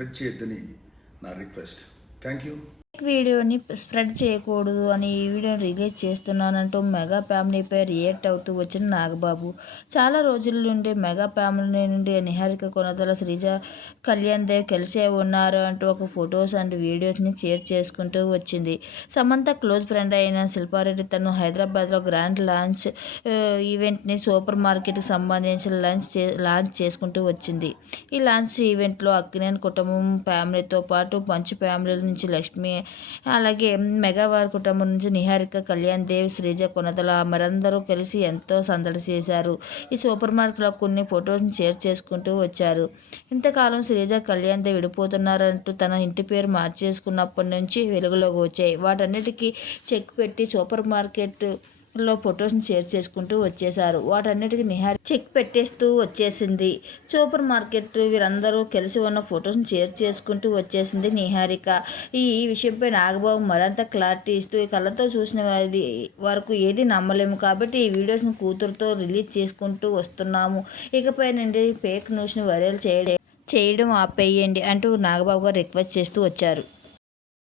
Spread చేయొద్దని నా request. Thank you. వీడియోని స్ప్రెడ్ చేయకూడదు అని ఈ వీడియోని రిలీజ్ చేస్తున్నానంటూ మెగా ఫ్యామిలీపై రియాక్ట్ అవుతూ వచ్చిన నాగబాబు. చాలా రోజుల నుండి మెగా ఫ్యామిలీ నుండి నిహారిక కొనతల శ్రీజ కళ్యాణ్ దే కలిసే ఉన్నారు అంటూ ఒక ఫొటోస్ అండ్ వీడియోస్ని షేర్ చేసుకుంటూ వచ్చింది. సమంత క్లోజ్ ఫ్రెండ్ అయిన శిల్పారెడ్డి తను హైదరాబాద్లో గ్రాండ్ లాంచ్ ఈవెంట్ని సూపర్ మార్కెట్కి సంబంధించిన లాంచ్ చే లాంచ్ చేసుకుంటూ వచ్చింది. ఈ లాంచ్ ఈవెంట్లో అక్కినేని కుటుంబం ఫ్యామిలీతో పాటు పంచు ఫ్యామిలీ నుంచి లక్ష్మి అలాగే మెగావార్ కుటుంబం నుంచి నిహారిక కళ్యాణ్ దేవ్ శ్రీజ కొనతల మరందరూ కలిసి ఎంతో సందడి చేశారు. ఈ సూపర్ మార్కెట్లో కొన్ని ఫొటోస్ని షేర్ చేసుకుంటూ వచ్చారు. ఇంతకాలం శ్రీజ కళ్యాణ్ దేవ్ విడిపోతున్నారంటూ తన ఇంటి పేరు మార్చేసుకున్నప్పటి నుంచి వెలుగులోకి వచ్చాయి. వాటన్నిటికీ చెక్ పెట్టి సూపర్ మార్కెట్ లో ఫొటోస్ని షేర్ చేసుకుంటూ వచ్చేసారు. వాటన్నిటికీ నిహారి చెక్ పెట్టేస్తూ వచ్చేసింది. సూపర్ మార్కెట్ వీరందరూ కలిసి ఉన్న ఫొటోస్ని షేర్ చేసుకుంటూ వచ్చేసింది నిహారిక. ఈ విషయంపై నాగబాబు మరింత క్లారిటీ ఇస్తూ ఈ కళ్ళతో చూసిన వరకు ఏది నమ్మలేము కాబట్టి ఈ వీడియోస్ని కూతురుతో రిలీజ్ చేసుకుంటూ వస్తున్నాము. ఇకపై నుండి ఫేక్ న్యూస్ని వైరల్ చేయడం చేయడం ఆపేయండి అంటూ నాగబాబు గారు రిక్వెస్ట్ చేస్తూ వచ్చారు.